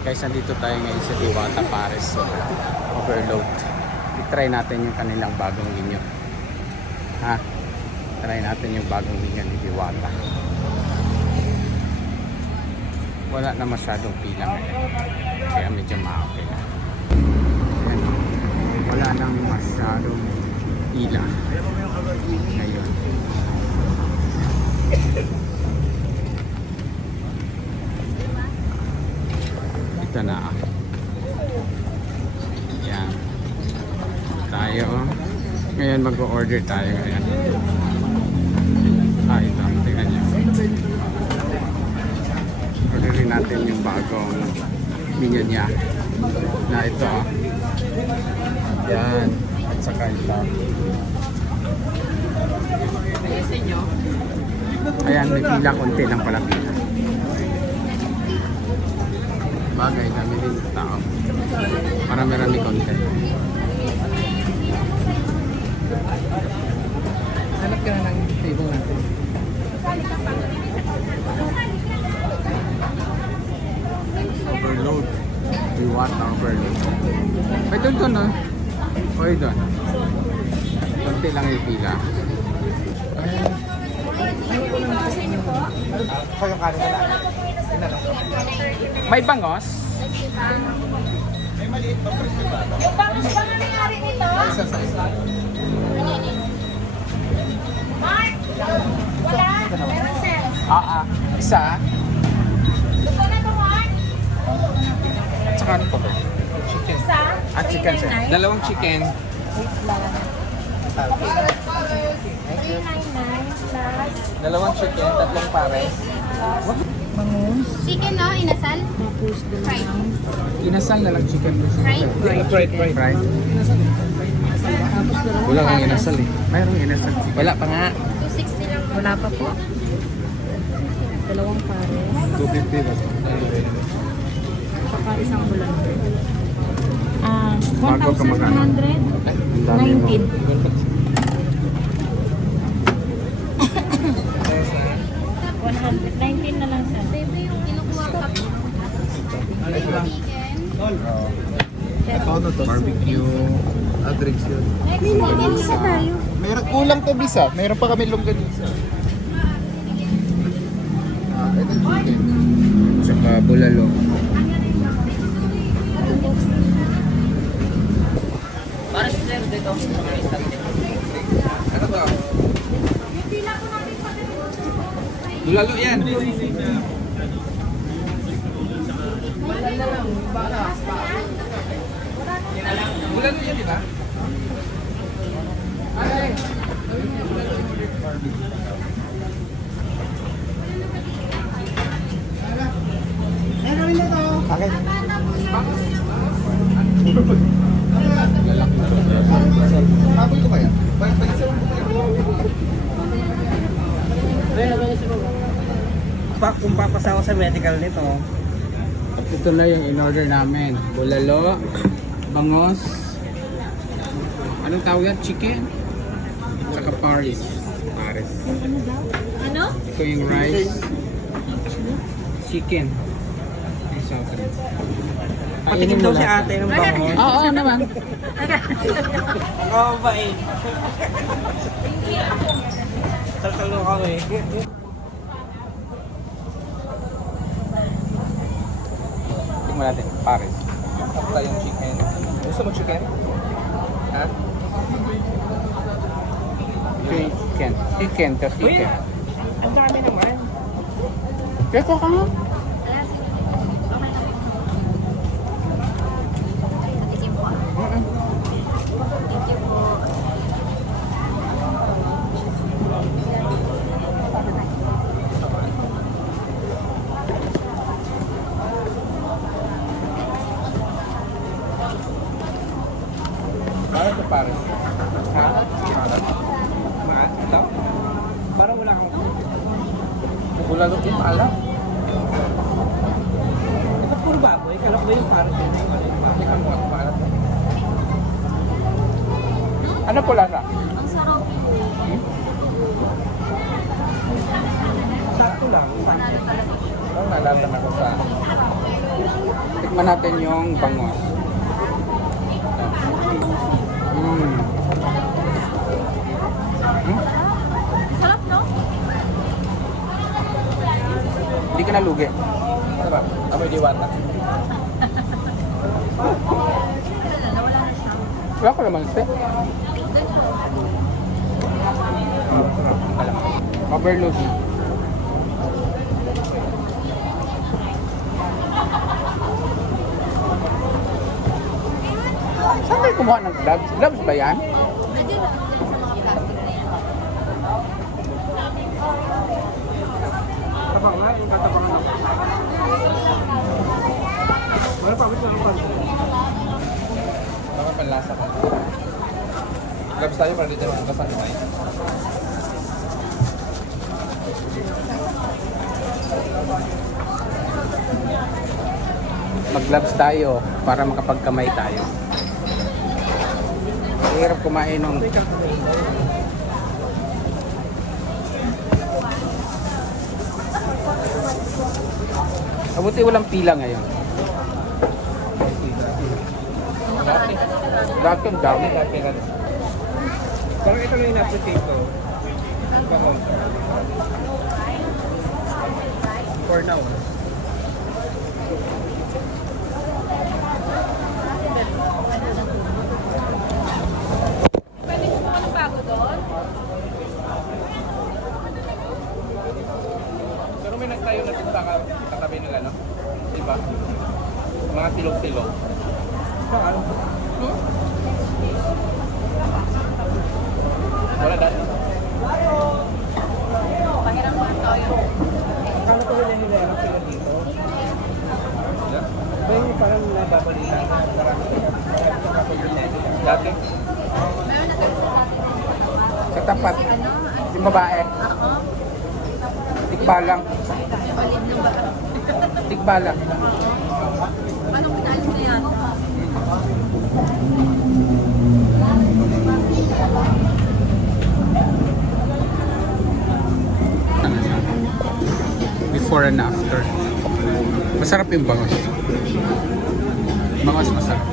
Guys, nandito tayo ngayon sa Diwata Pares Overload. I-try natin yung kanilang bagong menu. Ha? Try natin yung bagong menu ni Diwata. Wala na masyadong pila ngayon. Kaya medyo ma-okay na. Ayan. Wala nang masyadong pila ngayon. Ito na. Yan. Tayo. Ngayon mag-order tayo ngayon. Ito. Tingnan nyo. Orderin natin yung bagong menu niya. Na ito. Yan. At saka ito. Ayan, may pila. Konti lang pala pila. Bagay, dami din tao. Marami-rami content. Hanap ka na ng table natin. Overload. We want overload. Ay, doon, no? Oy, doon. Konti lang yung pila. Kayo kanin na lang. May bangos? May maliit pa presyo ba? Yung bangos ba nga nangyari nito? Isa sa isa. Mark! Wala! Meron sense. Isa. Gusto na to, Mark? At saka ano po? Chicken. Isa? At chicken, sir. Dalawang chicken. 399 plus Dalawang chicken, tatlong pares. chicken, no? Inasal? Fried. Inasal na lang chicken. Fried? Fried. Wala kang inasal eh. Mayroong inasal chicken. Wala pa nga. 260 lang. Wala pa po. Dalawang pares. 250 ba? Saka isang bulan. Bago ka magkano? 1,119. $119 na lang sa. Baby, yung kinukuha ka po. Chicken. Ito ano to? Barbecue. Drinks yun. Next, isa tayo. Meron kulang to bisa. Meron pa kami longganisa. Ito chicken. Tsaka bulalo. Ano to? Bulalo yan. Bulalo yan, di ba? Meron na to. Okay. Paboy ko kaya? Pag-isa mo Kung papasawa sa medical nito, Ito na yung in-order namin. Bulalo, bangos, anong tawag yan? Chicken? Tsaka pares. Pares. Ano? Ito yung rice. Chicken. Yung soft drink. patikim daw si ate ng bangos. Oo naman. Oo ba eh. Tatalo kami. Tingnan natin. Pares. Tapos yung chicken. Gusto mo chicken? Ha? Chicken. Chicken. Tapos Uy, chicken. ang dami naman. Keko ka nga. Thank you po. Thank you po. Parang ito pares. Ha? Maat. Ito? Parang wala kang... Bulalo ko maalam. Ito puro baboy. Kalap ba yung parang yun? Tingnan mo ang maalam. Ano po lasa? Ang sarap. Sakto lang. Parang nalatan ako sa... Tikman natin yung bangos. Mm. Hmm? Sarap, no? Hindi ka nalugi. Sarap. Amoy diwata. Wala na, nawala na siya. Wala ko naman, ste. Overload na. Saan kayo kumuha ng gloves? Gloves ba yan? Pwede na. Sa mga plastic na yan. Tabang na, yung katabangan ako. Wala pa, wait lang ang pansin. Baka panlasa ka. Gloves tayo para dito ang kasan mo Mag-gloves tayo para makapagkamay tayo. Hirap kumain ng Abuti walang pila ngayon. Dati. Dati ang dami. Dati na. Parang ito na yung na-appreciate ko. Bako. For now. Pwede ko pa ng bago doon? Pero may nagtayo na sa katabi nila, no? Diba? Mga silog-silog. Saan? Wala dati. Pahiram mo ito yun. Akala ko nila nila sila dito. Yeah. Ba yung parang nababalita na marami sa kapabilidad. Dati. Meron na tayo. Sa tapat. Ano? Yung babae. Ako? Tikbalang. Yung alib ng baka. Tikbalang. Anong pinalis na yan? Before and after. Masarap yung bangos. Bangos masarap.